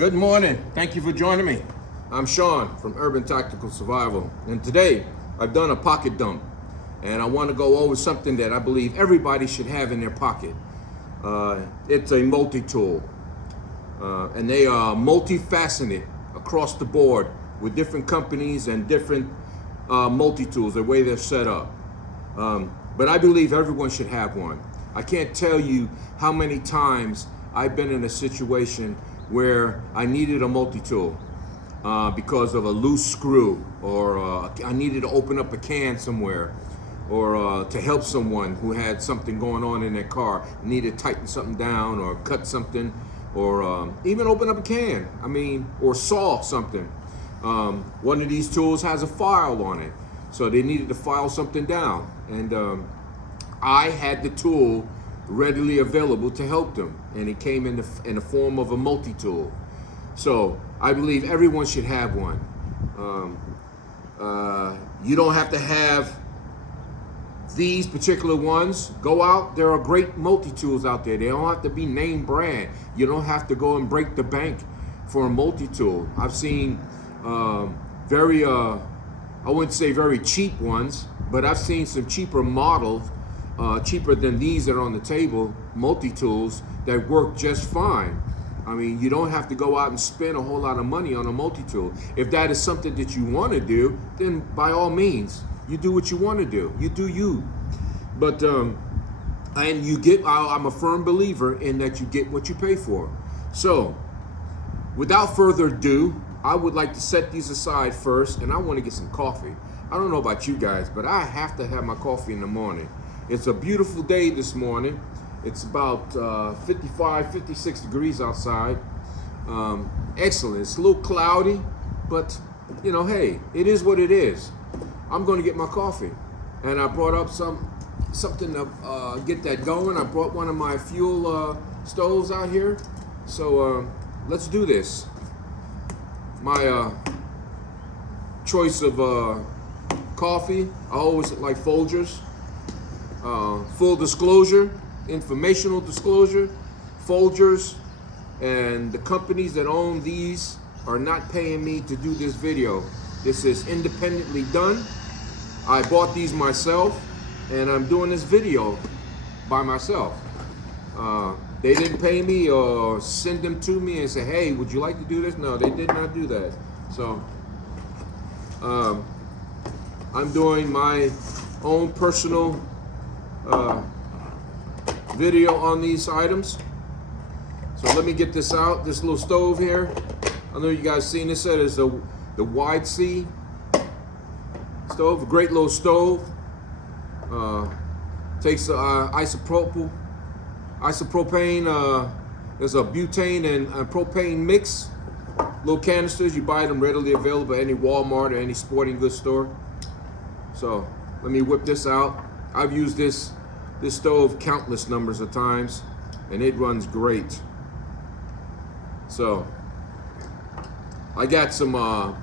Good morning. Thank you for joining me. I'm Sean from Urban Tactical Survival, and today I've done a pocket dump, and I want to go over something that I believe everybody should have in their pocket. It's a multi-tool, and they are multifaceted across the board with different companies and different multi-tools, the way they're set up. But I believe everyone should have one. I can't tell you how many times I've been in a situation where I needed a multi-tool because of a loose screw, or I needed to open up a can somewhere, or to help someone who had something going on in their car, needed to tighten something down or cut something, or even open up a can, or saw something. One of these tools has a file on it, so they needed to file something down, and I had the tool readily available to help them, and it came in the form of a multi-tool. So I believe everyone should have one. You don't have to have these particular ones. Go out, there are great multi-tools out there. They don't have to be name brand. You don't have to go and break the bank for a multi-tool. I've seen very, I wouldn't say very cheap ones, but I've seen some cheaper models, cheaper than these that are on the table, multi-tools that work just fine. You don't have to go out and spend a whole lot of money on a multi-tool. If that is something that you want to do, then by all means, you do what you want to do. You do you. But, and you get, I'm a firm believer in that you get what you pay for. So, without further ado, I would like to set these aside first, and I want to get some coffee. I don't know about you guys, but I have to have my coffee in the morning. It's a beautiful day this morning. It's about 55, 56 degrees outside. Excellent. It's a little cloudy, but hey, it is what it is. I'm going to get my coffee, and I brought up something to get that going. I brought one of my fuel stoves out here, so let's do this. My choice of coffee, I always like Folgers. Full disclosure, informational disclosure, Folgers and the companies that own these are not paying me to do this video. This is independently done. I bought these myself, and I'm doing this video by myself. They didn't pay me or send them to me and say, hey, would you like to do this? No, they did not do that. So I'm doing my own personal video on these items. So let me get this out, this little stove here. I know you guys seen this. That is the Wide C stove, a great little stove. Takes isopropane, there's a butane and propane mix. Little canisters, you buy them readily available at any Walmart or any sporting goods store. So let me whip this out. I've used this stove countless numbers of times, and it runs great. So I got some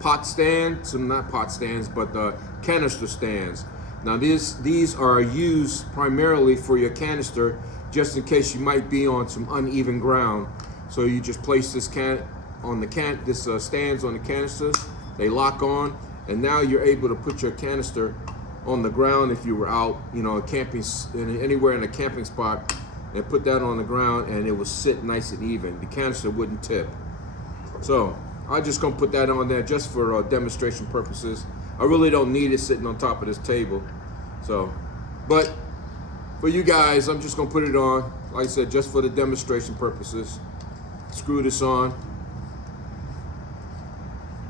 pot stands, not pot stands, but canister stands. Now these are used primarily for your canister, just in case you might be on some uneven ground. So you just place this stands on the canisters. They lock on, and now you're able to put your canister on the ground if you were out, camping, anywhere in a camping spot, and put that on the ground, and it will sit nice and even. The canister wouldn't tip. So I'm just gonna put that on there just for demonstration purposes. I really don't need it sitting on top of this table. So, but for you guys, I'm just gonna put it on, like I said, just for the demonstration purposes. Screw this on.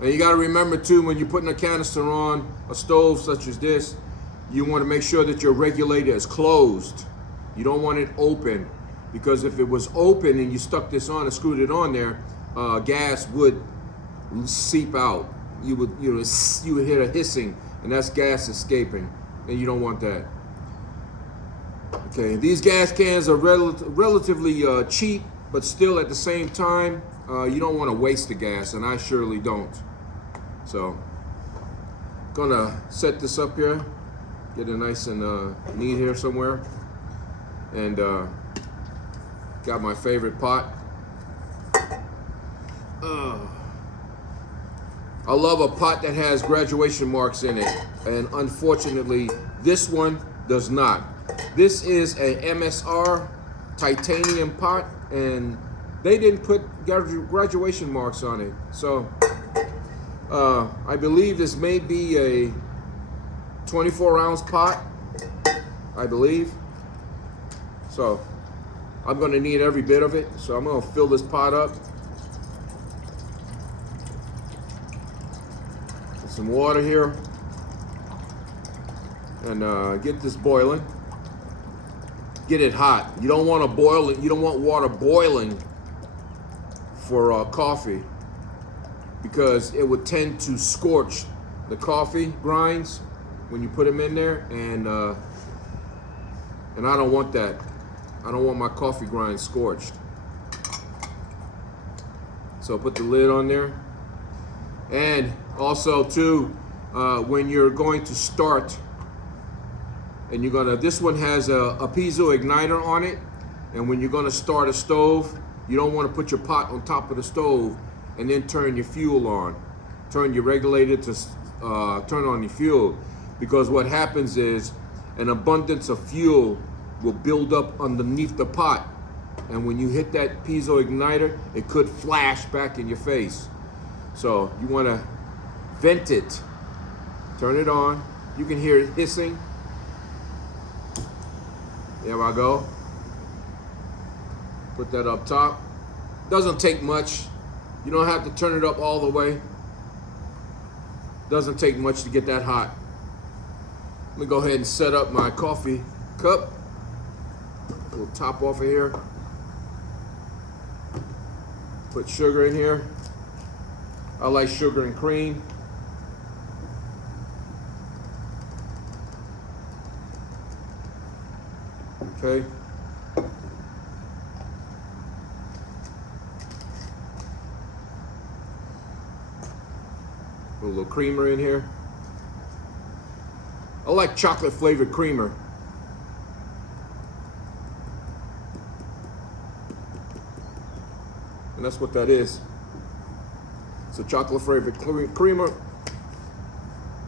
And you gotta remember too, when you're putting a canister on a stove such as this, you wanna make sure that your regulator is closed. You don't want it open, because if it was open and you stuck this on and screwed it on there, gas would seep out. You would hear a hissing, and that's gas escaping, and you don't want that. Okay, these gas cans are relatively cheap, but still at the same time, you don't want to waste the gas, and I surely don't. So, gonna set this up here, get it nice and neat here somewhere, and got my favorite pot. I love a pot that has graduation marks in it, and unfortunately, this one does not. This is a MSR titanium pot, and they didn't put graduation marks on it. So I believe this may be a 24-ounce pot, I believe. So I'm going to need every bit of it. So I'm going to fill this pot up with some water here and get this boiling. Get it hot. You don't want to boil it. You don't want water boiling for coffee, because it would tend to scorch the coffee grinds when you put them in there, and I don't want that. I don't want my coffee grinds scorched. So put the lid on there, and also too, when you're going to start, and you're gonna, this one has a piezo igniter on it, and when you're gonna start a stove, you don't want to put your pot on top of the stove and then turn your fuel on. Turn your regulator to turn on your fuel, because what happens is an abundance of fuel will build up underneath the pot, and when you hit that piezo igniter, it could flash back in your face. So you want to vent it. Turn it on. You can hear it hissing. There I go. Put that up top. Doesn't take much. You don't have to turn it up all the way. Doesn't take much to get that hot. Let me go ahead and set up my coffee cup. A little top off of here. Put sugar in here. I like sugar and cream. Okay. Put a little creamer in here. I like chocolate flavored creamer. And that's what that is. It's a chocolate flavored creamer.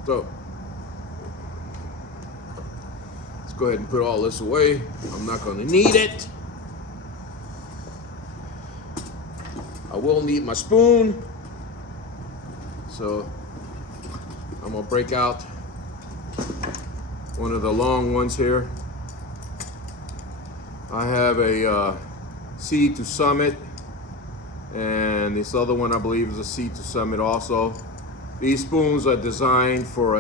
So let's go ahead and put all this away. I'm not going to need it. I will need my spoon. So I'm going to break out one of the long ones here. I have a Seed to Summit, and this other one I believe is a Seed to Summit also. These spoons are designed for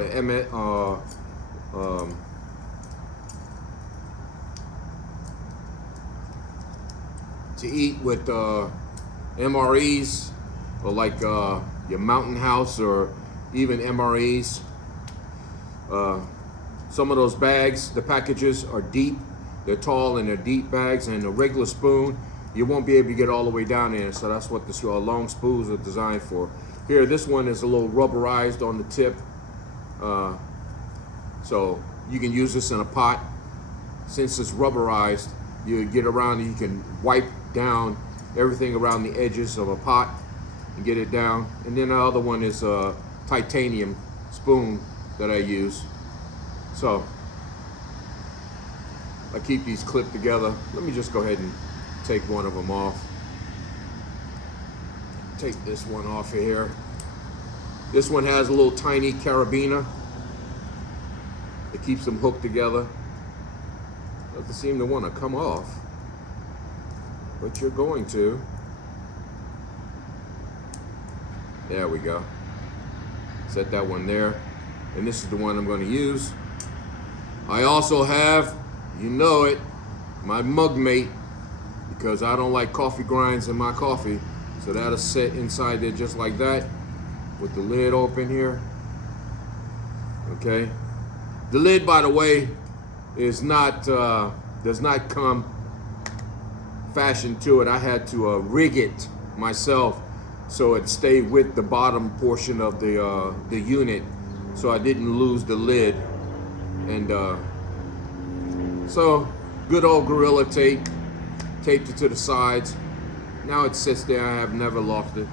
to eat with MREs, or like your Mountain House, or even MREs. Some of those bags, the packages are deep. They're tall and they're deep bags, and a regular spoon, you won't be able to get all the way down there. So that's what the long spoons are designed for. Here, this one is a little rubberized on the tip. So you can use this in a pot. Since it's rubberized, you get around and you can wipe down everything around the edges of a pot and get it down. And then the other one is a titanium spoon that I use. So I keep these clipped together. Let me just go ahead and take one of them off. Take this one off of here. This one has a little tiny carabiner. It keeps them hooked together. Doesn't seem to want to come off, but you're going to. There we go. Set that one there. And this is the one I'm going to use. I also have, you know it, my mug mate, because I don't like coffee grinds in my coffee. So that'll sit inside there just like that, with the lid open here. Okay. The lid, by the way, is not does not come fashioned to it. I had to rig it myself so it stayed with the bottom portion of the unit, so I didn't lose the lid. And so good old Gorilla Tape, taped it to the sides. Now it sits there. I have never lost it.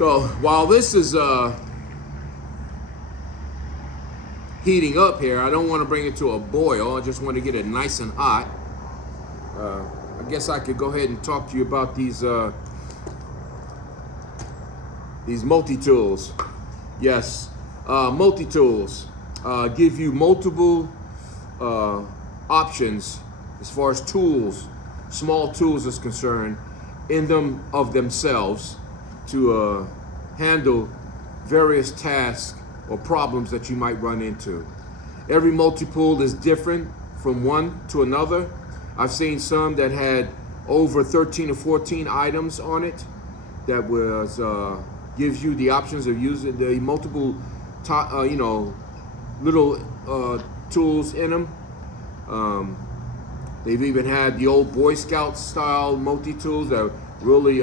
So while this is heating up here, I don't want to bring it to a boil. I just want to get it nice and hot. I guess I could go ahead and talk to you about these multi-tools. Yes, multi-tools give you multiple options as far as tools, small tools is concerned, in them of themselves to handle various tasks or problems that you might run into. Every multi-tool is different from one to another. I've seen some that had over 13 or 14 items on it that was gives you the options of using the multiple little tools in them. They've even had the old Boy Scout style multi-tools that are really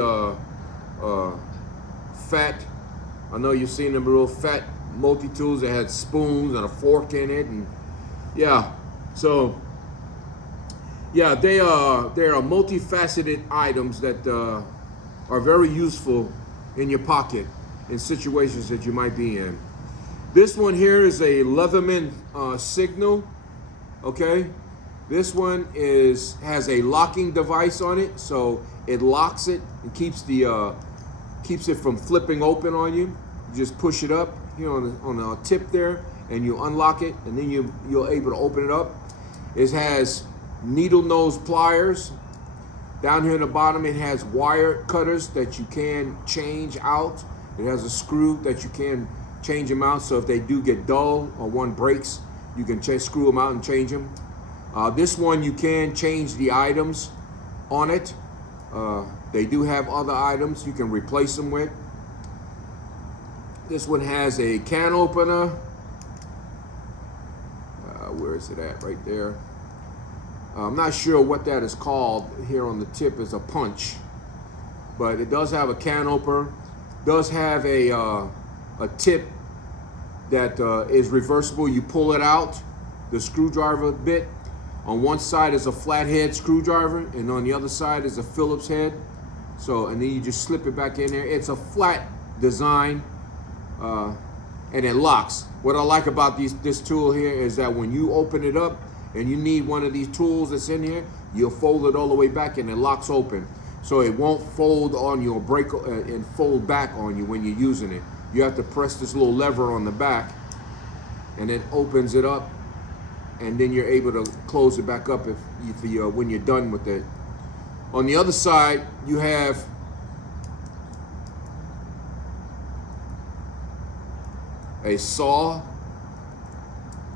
fat. I know you've seen them real fat multi-tools that had spoons and a fork in it, and yeah, so yeah, they are multifaceted items that are very useful in your pocket in situations that you might be in. This one here is a Leatherman signal. Okay, this one has a locking device on it, so it locks it and keeps it from flipping open on you. You just push it up here on the tip there, and you unlock it, and then you're able to open it up. It has needle nose pliers. Down here in the bottom, it has wire cutters that you can change out. It has a screw that you can change them out, so if they do get dull or one breaks, you can screw them out and change them. This one, you can change the items on it. They do have other items you can replace them with. This one has a can opener. Where is it at? Right there. I'm not sure what that is called. Here on the tip is a punch, but it does have a can opener. Does have a tip that is reversible. You pull it out, the screwdriver bit. On one side is a flathead screwdriver, and on the other side is a Phillips head. So, and then you just slip it back in there. It's a flat design, and it locks. What I like about this tool here is that when you open it up and you need one of these tools that's in here, you'll fold it all the way back and it locks open. So it won't fold on you or break and fold back on you when you're using it. You have to press this little lever on the back, and it opens it up, and then you're able to close it back up when you're done with it. On the other side, you have a saw.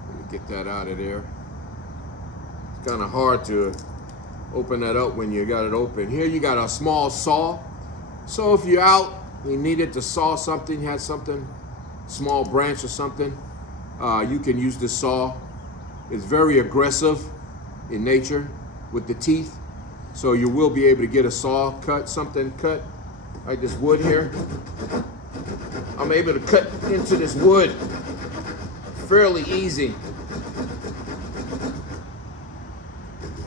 Let me get that out of there. It's kind of hard to open that up when you got it open. Here you got a small saw. So if you're out, you needed to saw something, you had something, small branch or something, you can use this saw. It's very aggressive in nature with the teeth. So you will be able to get a saw something cut, like this wood here. I'm able to cut into this wood fairly easy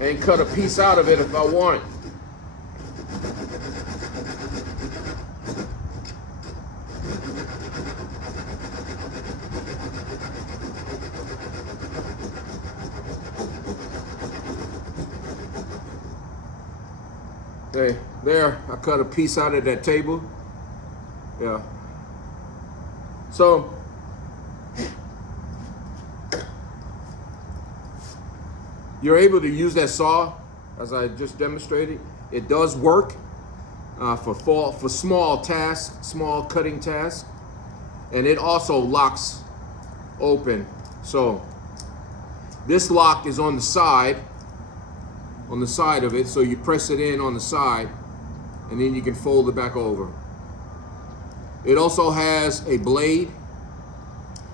and cut a piece out of it if I want. Hey, there, I cut a piece out of that table. Yeah. So, you're able to use that saw, as I just demonstrated. It does work for small tasks, small cutting tasks, and it also locks open. So, this lock is on the side of it, so you press it in on the side, and then you can fold it back over. It also has a blade.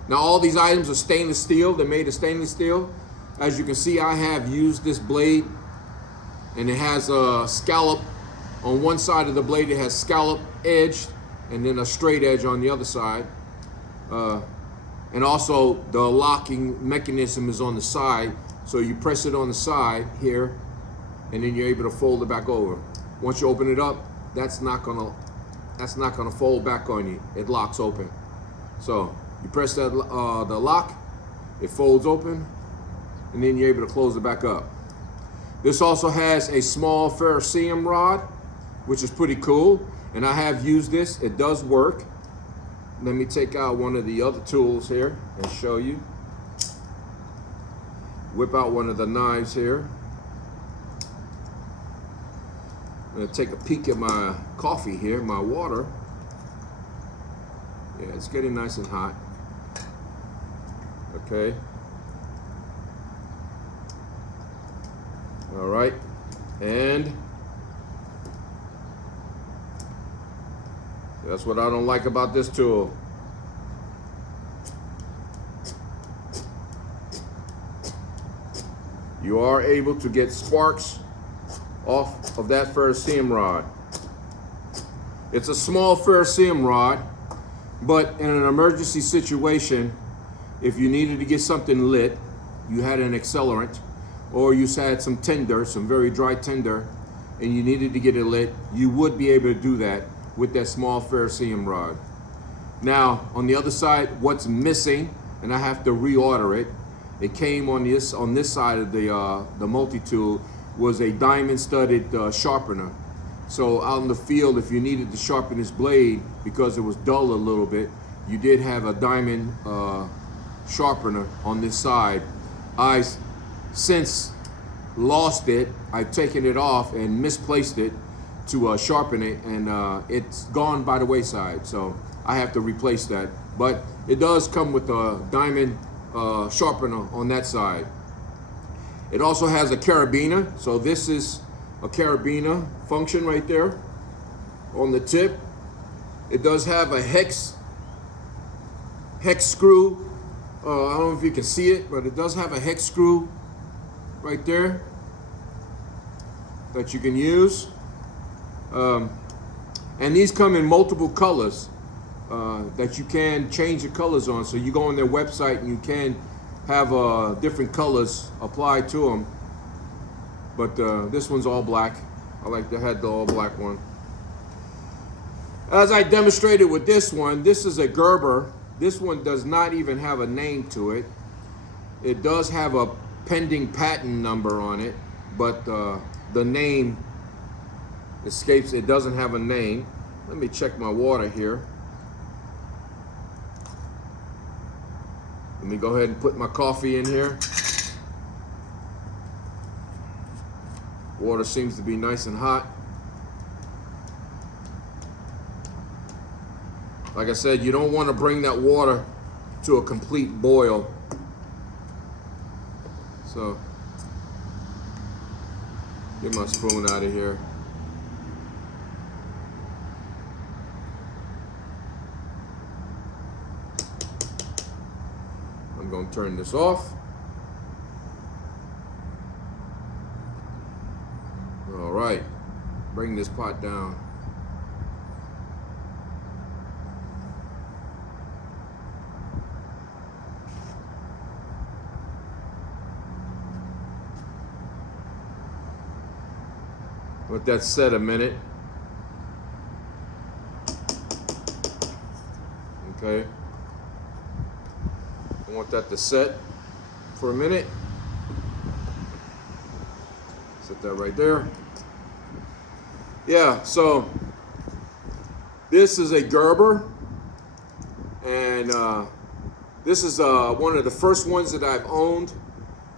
Now all these items are stainless steel. They're made of stainless steel. As you can see, I have used this blade, and it has a scallop on one side of the blade. It has scallop edge, and then a straight edge on the other side. And also the locking mechanism is on the side, so you press it on the side here, and then you're able to fold it back over. Once you open it up, that's not gonna that's not going to fold back on you. It locks open. So you press that the lock, it folds open, and then you're able to close it back up. This also has a small ferrocerium rod, which is pretty cool, and I have used this. It does work. Let me take out one of the other tools here and show you. Whip out one of the knives here. I'm gonna take a peek at my coffee here, my water. Yeah, it's getting nice and hot. Okay. All right, and that's what I don't like about this tool. You are able to get sparks off of that ferrocerium rod. It's a small ferrocerium rod, but in an emergency situation, if you needed to get something lit, you had an accelerant, or you had some tinder, some very dry tinder, and you needed to get it lit, you would be able to do that with that small ferrocerium rod. Now, on the other side, what's missing, and I have to reorder it, it came on this side of the multi-tool, was a diamond-studded sharpener. So out in the field, if you needed to sharpen this blade because it was dull a little bit, you did have a diamond sharpener on this side. I since lost it. I've taken it off and misplaced it to sharpen it, and it's gone by the wayside, so I have to replace that. But it does come with a diamond sharpener on that side. It also has a carabiner, so this is a carabiner function right there on the tip. It does have a hex screw. I don't know if you can see it, but it does have a hex screw right there that you can use. And these come in multiple colors that you can change the colors on. So you go on their website and you can have different colors applied to them. But this one's all black. I like to have the all black one. As I demonstrated with this one, this is a Gerber. This one does not even have a name to it. It does have a pending patent number on it, but the name escapes. It doesn't have a name. Let me check my water here. Let me go ahead and put my coffee in here. Water seems to be nice and hot. Like I said, you don't want to bring that water to a complete boil. So, get my spoon out of here. I'm going to turn this off. All right, bring this pot down. Let that set a minute. Okay. I want that to set for a minute. Set that right there. Yeah, so this is a Gerber, and this is one of the first ones that I've owned.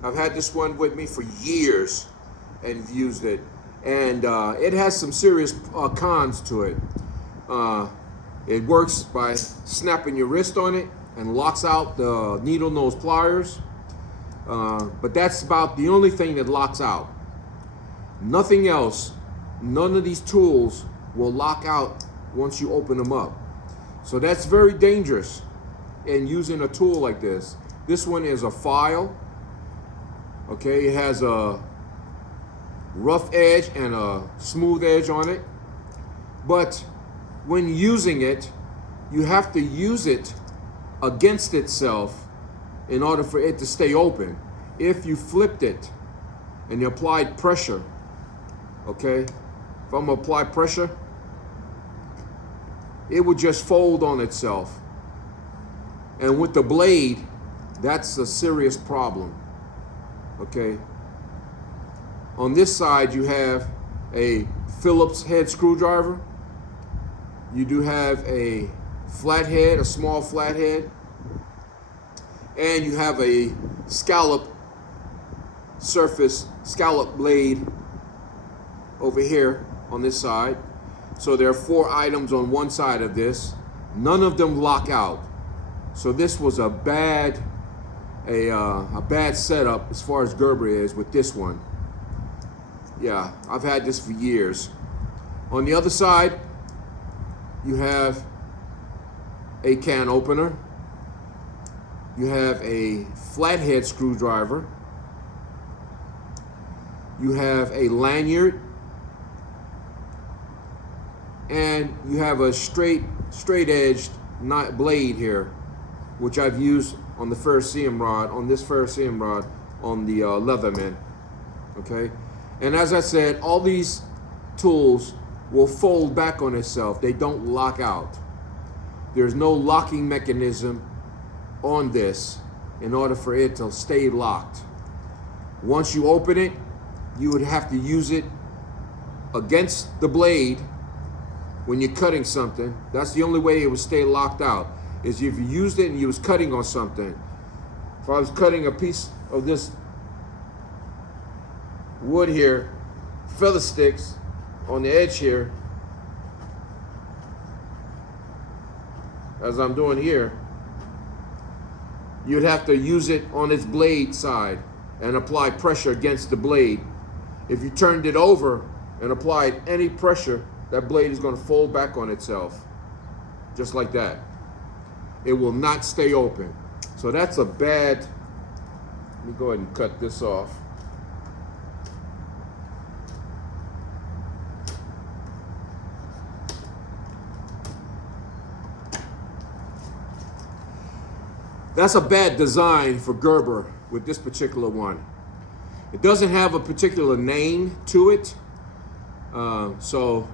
I've had this one with me for years and used it. And it has some serious cons to it. It works by snapping your wrist on it and locks out the needle nose pliers. But that's about the only thing that locks out. Nothing else, none of these tools will lock out once you open them up. So that's very dangerous in using a tool like this. This one is a file. Okay, it has a rough edge and a smooth edge on it, but when using it, you have to use it against itself in order for it to stay open. If you flipped it and you applied pressure, okay, if I'm gonna apply pressure, it would just fold on itself. And with the blade, that's a serious problem. Okay. On this side, you have a Phillips head screwdriver. You do have a flathead, a small flathead, and you have a scallop blade over here on this side. So there are 4 items on one side of this. None of them lock out. So this was a bad setup as far as Gerber is with this one. Yeah, I've had this for years. On the other side, you have a can opener. You have a flathead screwdriver. You have a lanyard. And you have a straight-edged blade here, which I've used on the ferrocerium rod, on this ferrocerium rod on the Leatherman. Okay? And as I said, all these tools will fold back on itself. They don't lock out. There's no locking mechanism on this in order for it to stay locked. Once you open it, you would have to use it against the blade when you're cutting something. That's the only way it would stay locked out, is if you used it and you was cutting on something. If I was cutting a piece of this wood here, feather sticks on the edge here, as I'm doing here, you'd have to use it on its blade side and apply pressure against the blade. If you turned it over and applied any pressure, that blade is going to fold back on itself, just like that. It will not stay open. So that's a bad, let me go ahead and cut this off. That's a bad design for Gerber with this particular one. It doesn't have a particular name to it. So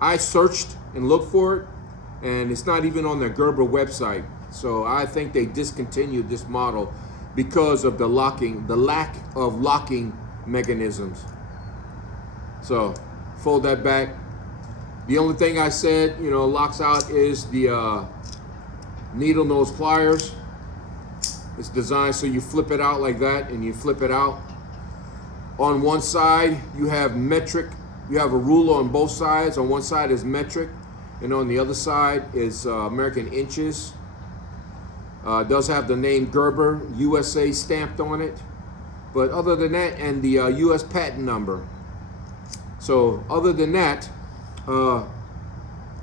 I searched and looked for it, and it's not even on the Gerber website. So I think they discontinued this model because of the lack of locking mechanisms. So fold that back. The only thing I said, locks out is the needle nose pliers. It's designed so you flip it out like that, and you flip it out. On one side, you have metric. You have a ruler on both sides. On one side is metric, and on the other side is American inches. It does have the name Gerber USA stamped on it. But other than that, and the US patent number. So other than that,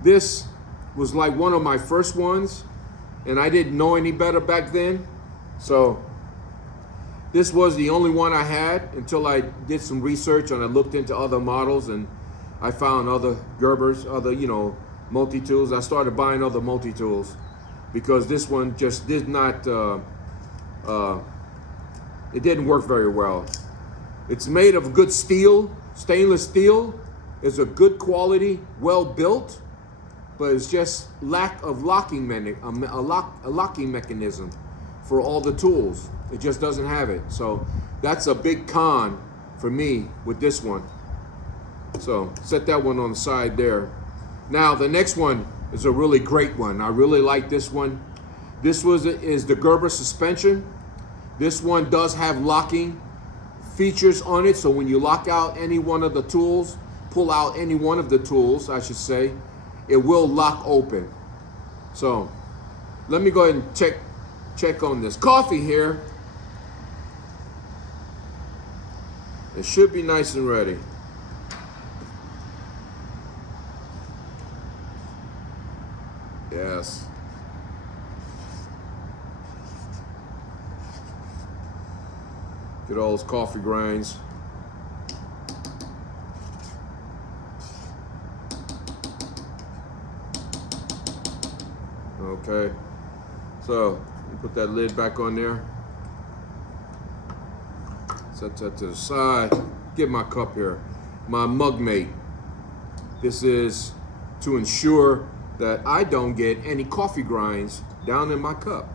this was like one of my first ones, and I didn't know any better back then. So this was the only one I had until I did some research and I looked into other models, and I found other Gerbers, other, multi-tools. I started buying other multi-tools because this one just did not, it didn't work very well. It's made of good steel, stainless steel. It's a good quality, well built, but it's just lack of locking mechanism for all the tools. It just doesn't have it. So that's a big con for me with this one. So set that one on the side there. Now the next one is a really great one. I really like this one. This is the Gerber suspension. This one does have locking features on it. So when you lock out any one of the tools, pull out any one of the tools, I should say, it will lock open. So let me go ahead and check on this coffee here. It should be nice and ready. Yes. Get all those coffee grinds. Okay. So put that lid back on there. Set that to the side. Get my cup here. My mug mate. This is to ensure that I don't get any coffee grinds down in my cup.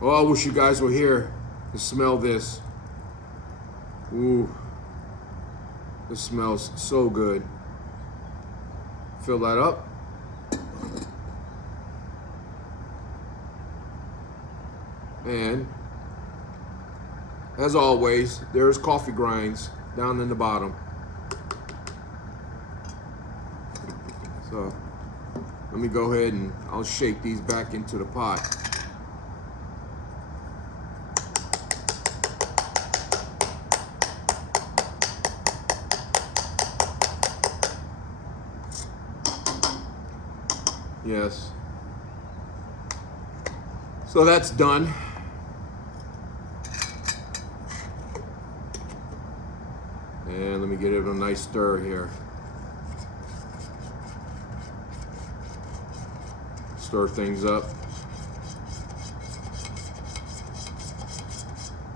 Oh, I wish you guys were here to smell this. Ooh, this smells so good. Fill that up. And as always, there's coffee grinds down in the bottom. So let me go ahead and I'll shake these back into the pot. Yes. So that's done. And let me get it a nice stir here. Stir things up.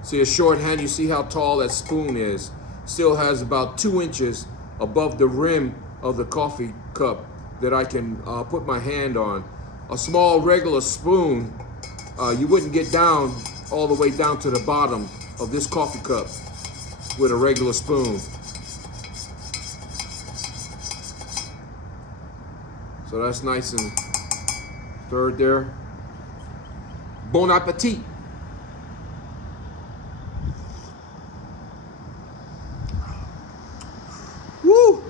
See a shorthand, you see how tall that spoon is. Still has about 2 inches above the rim of the coffee cup that I can put my hand on. A small regular spoon, you wouldn't get down all the way down to the bottom of this coffee cup with a regular spoon. So that's nice and stirred there. Bon appetit. Woo!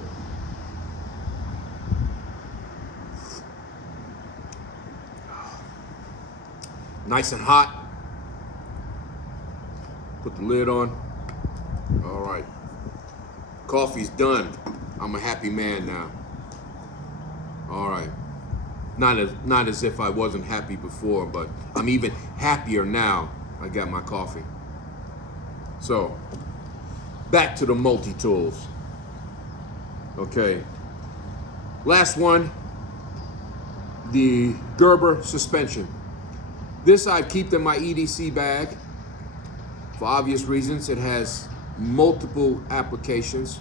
Nice and hot. Put the lid on. All right. Coffee's done. I'm a happy man now. All right. Not as if I wasn't happy before, but I'm even happier now I got my coffee. So, back to the multi-tools. Okay. Last one, the Gerber suspension. This I keep in my EDC bag for obvious reasons. It has multiple applications.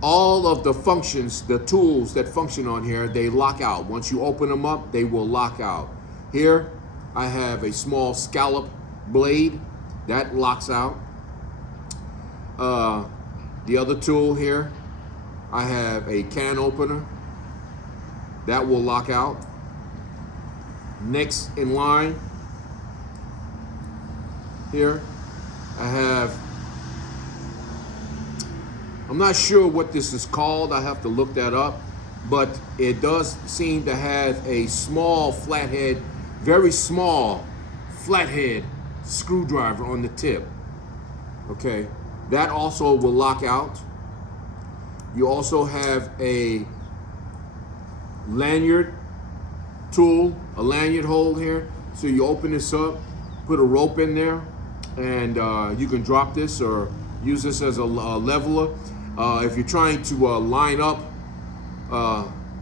All of the functions, the tools that function on here, they lock out. Once you open them up, they will lock out. Here, I have a small scallop blade that locks out. The other tool here, I have a can opener that will lock out. Next in line here, I have, I'm not sure what this is called, I have to look that up, but it does seem to have a small flathead, very small flathead screwdriver on the tip. Okay, that also will lock out. You also have a lanyard tool, a lanyard hole here. So you open this up, put a rope in there, and you can drop this or use this as a leveler. If you're trying to line up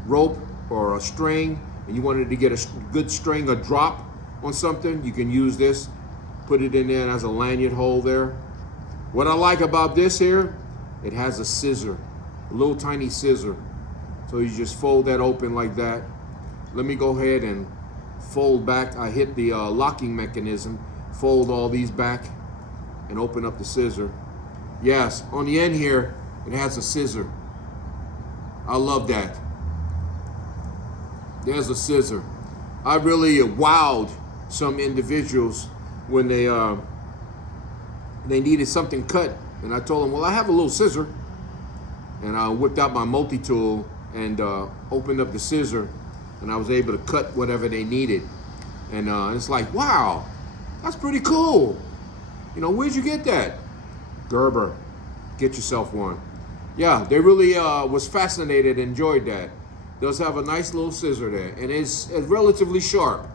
rope or a string and you wanted to get a good string or drop on something, you can use this, put it in there as a lanyard hole there. What I like about this here, it has a scissor, a little tiny scissor. So you just fold that open like that. Let me go ahead and fold back. I hit the locking mechanism, fold all these back and open up the scissor. Yes, on the end here, it has a scissor. I love that. There's a scissor. I really wowed some individuals when they needed something cut. And I told them, well, I have a little scissor. And I whipped out my multi-tool and opened up the scissor, and I was able to cut whatever they needed. And it's like, wow, that's pretty cool. You know, where'd you get that? Gerber, get yourself one. Yeah, they really was fascinated, enjoyed that. Does have a nice little scissor there, and it's relatively sharp.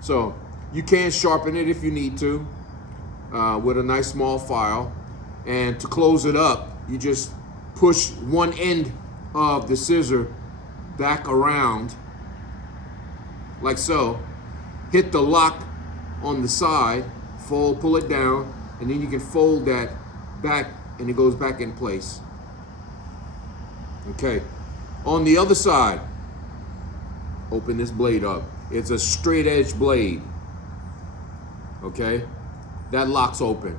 So you can sharpen it if you need to with a nice small file. And to close it up, you just push one end of the scissor back around like so, hit the lock on the side, pull it down, and then you can fold that back and it goes back in place. Okay, on the other side, open this blade up. It's a straight edge blade. Okay, that locks open.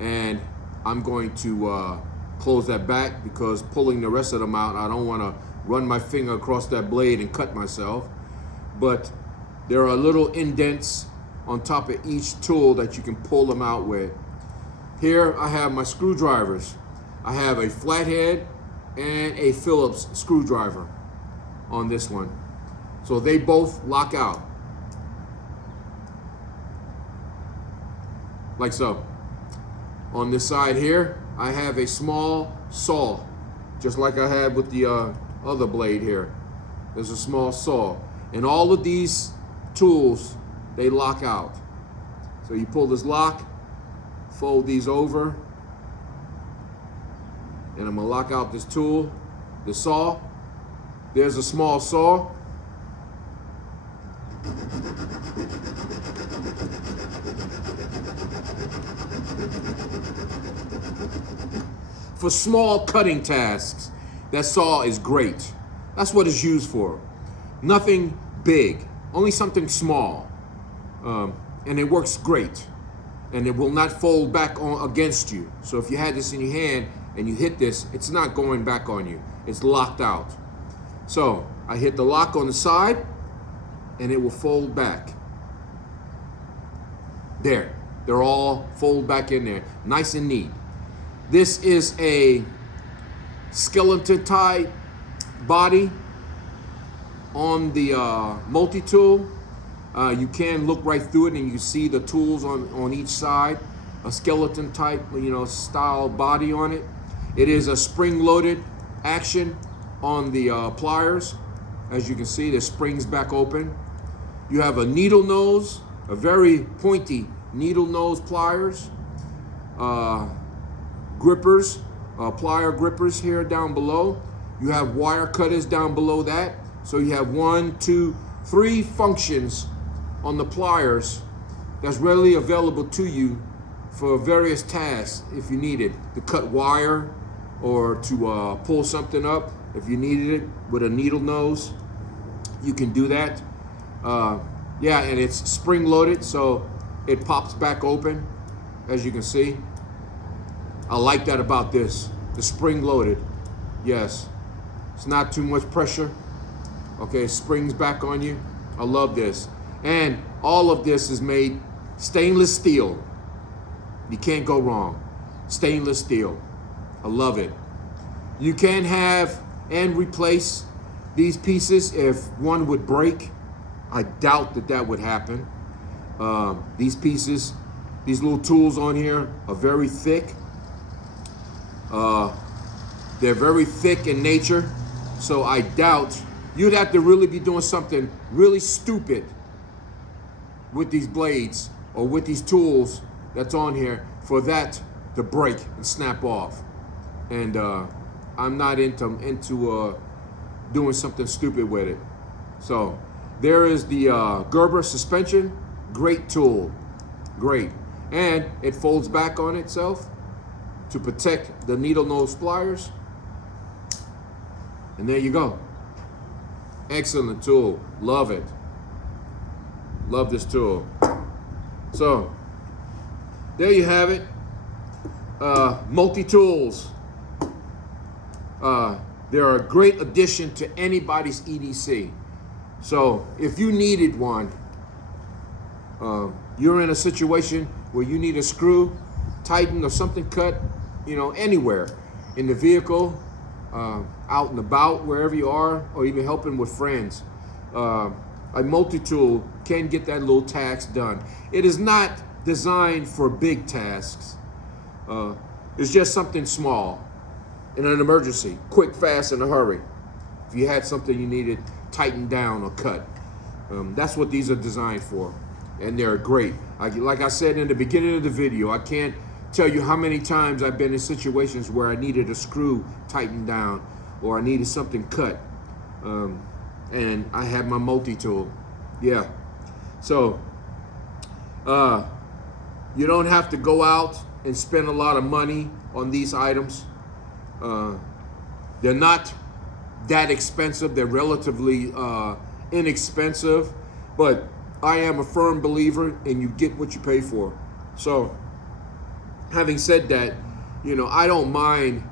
And I'm going to close that back because pulling the rest of them out, I don't want to run my finger across that blade and cut myself. But there are little indents on top of each tool that you can pull them out with. Here I have my screwdrivers. I have a flathead and a Phillips screwdriver on this one. So they both lock out. Like so. On this side here, I have a small saw, just like I had with the other blade here. There's a small saw. And all of these tools, they lock out. So you pull this lock, fold these over, and I'm gonna lock out this tool, the saw. There's a small saw. For small cutting tasks, that saw is great. That's what it's used for. Nothing big, only something small. And it works great. And it will not fold back on against you. So if you had this in your hand and you hit this, it's not going back on you. It's locked out. So I hit the lock on the side and it will fold back. There, they're all fold back in there, nice and neat. This is a skeleton type body on the multi-tool. You can look right through it and you see the tools on each side. A skeleton type, style body on it. It is a spring-loaded action on the pliers. As you can see, the springs back open. You have a needle nose, a very pointy needle nose pliers. Grippers, plier grippers here down below. You have wire cutters down below that. So you have 1, 2, 3 functions on the pliers that's readily available to you for various tasks if you need it. To cut wire or to pull something up if you needed it with a needle nose, you can do that. Yeah, and it's spring loaded, so it pops back open, as you can see. I like that about this, the spring loaded. Yes, it's not too much pressure. Okay, it springs back on you. I love this. And all of this is made stainless steel. You can't go wrong. Stainless steel. I love it. You can have and replace these pieces if one would break. I doubt that that would happen. These pieces, these little tools on here are very thick. They're very thick in nature, so I doubt you'd have to really be doing something really stupid with these blades or with these tools that's on here for that to break and snap off. And I'm not into doing something stupid with it. So there is the Gerber suspension. Great tool, great. And it folds back on itself to protect the needle nose pliers. And there you go. Excellent tool, love it. Love this tool. So there you have it. Multi-tools. They're a great addition to anybody's EDC. So if you needed one, you're in a situation where you need a screw tightened or something cut, anywhere in the vehicle, out and about, wherever you are, or even helping with friends. A multi-tool can get that little task done. It is not designed for big tasks. It's just something small in an emergency, quick, fast, in a hurry. If you had something you needed tightened down or cut. That's what these are designed for. And they're great. Like I said in the beginning of the video, I can't tell you how many times I've been in situations where I needed a screw tightened down or I needed something cut. And I had my multi-tool. Yeah. So Uh, you don't have to go out and spend a lot of money on these items. Uh, they're not that expensive. They're relatively inexpensive, but I am a firm believer in you get what you pay for. So, having said that, I don't mind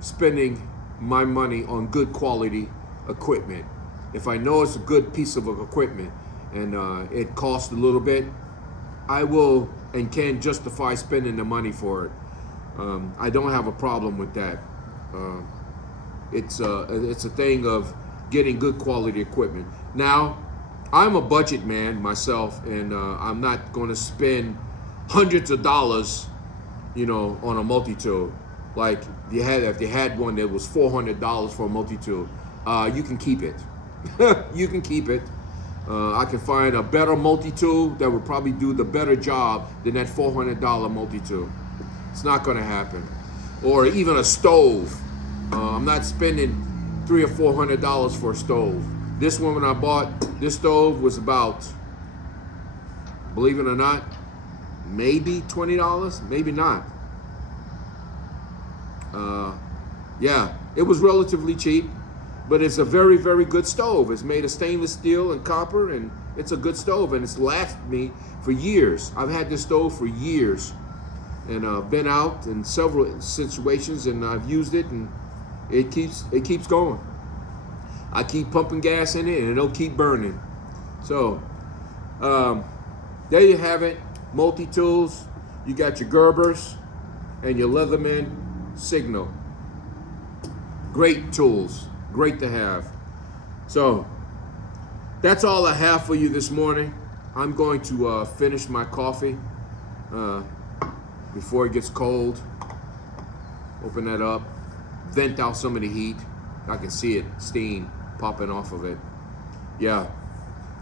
spending my money on good quality equipment. If I know it's a good piece of equipment and it costs a little bit, I will and can justify spending the money for it. I don't have a problem with that. It's a thing of getting good quality equipment. Now, I'm a budget man myself, and I'm not going to spend hundreds of dollars, on a multi-tool. Like if you had one that was $400 for a multi-tool, you can keep it. You can keep it. I can find a better multi-tool that would probably do the better job than that $400 multi-tool. It's not going to happen. Or even a stove. I'm not spending $300 or $400 for a stove. This one, when I bought this stove, was about, believe it or not, maybe $20, maybe not. Yeah, it was relatively cheap, but it's a very, very good stove. It's made of stainless steel and copper, and it's a good stove, and it's lasted me for years. I've had this stove for years, and I've been out in several situations, and I've used it, and it keeps going. I keep pumping gas in it, and it'll keep burning. So, there you have it. Multi-tools. You got your Gerbers and your Leatherman Signal. Great tools. Great to have. So, that's all I have for you this morning. I'm going to finish my coffee before it gets cold. Open that up. Vent out some of the heat. I can see it, steam popping off of it. Yeah,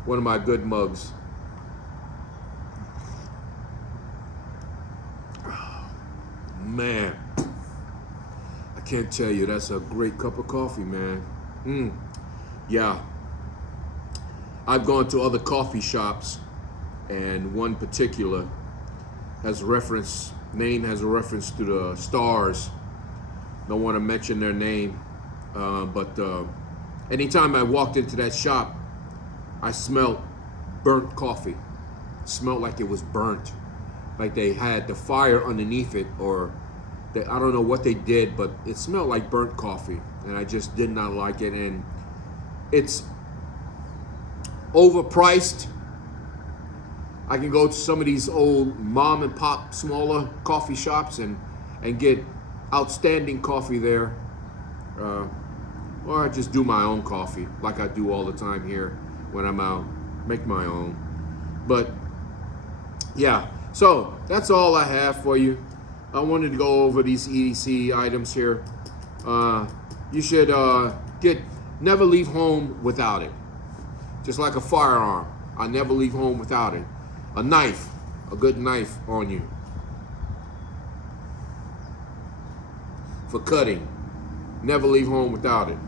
one of my good mugs. Oh, man, I can't tell you, that's a great cup of coffee, man. Yeah, I've gone to other coffee shops, and one particular has a reference to the stars. Don't want to mention their name, but anytime I walked into that shop, I smelled burnt coffee. It smelled like it was burnt, like they had the fire underneath it, or I don't know what they did, but it smelled like burnt coffee, and I just did not like it. And it's overpriced. I can go to some of these old mom and pop smaller coffee shops and get outstanding coffee there, or I just do my own coffee like I do all the time here when I'm out, make my own. But yeah, so that's all I have for you. I wanted to go over these EDC items here. You should never leave home without it. Just like a firearm, I never leave home without it. A knife, a good knife on you for cutting. Never leave home without it.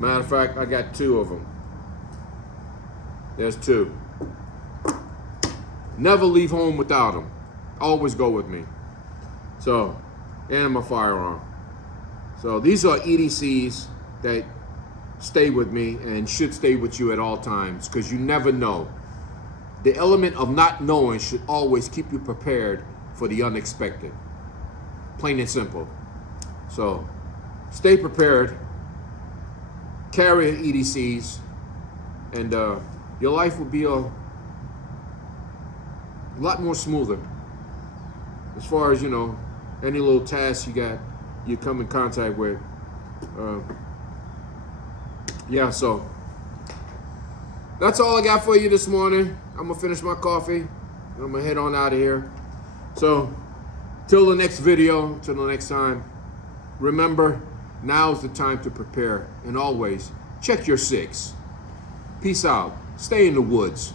Matter of fact, I got two of them. There's two. Never leave home without them. Always go with me. So, and my firearm. So these are EDCs that stay with me and should stay with you at all times, because you never know. The element of not knowing should always keep you prepared for the unexpected. Plain and simple. So, stay prepared. Carry EDCs, and your life will be a lot more smoother. As far as, any little tasks you come in contact with. Yeah, so that's all I got for you this morning. I'm gonna finish my coffee, and I'm gonna head on out of here. So, till the next video, till the next time, remember, now's the time to prepare, and always check your six. Peace out. Stay in the woods.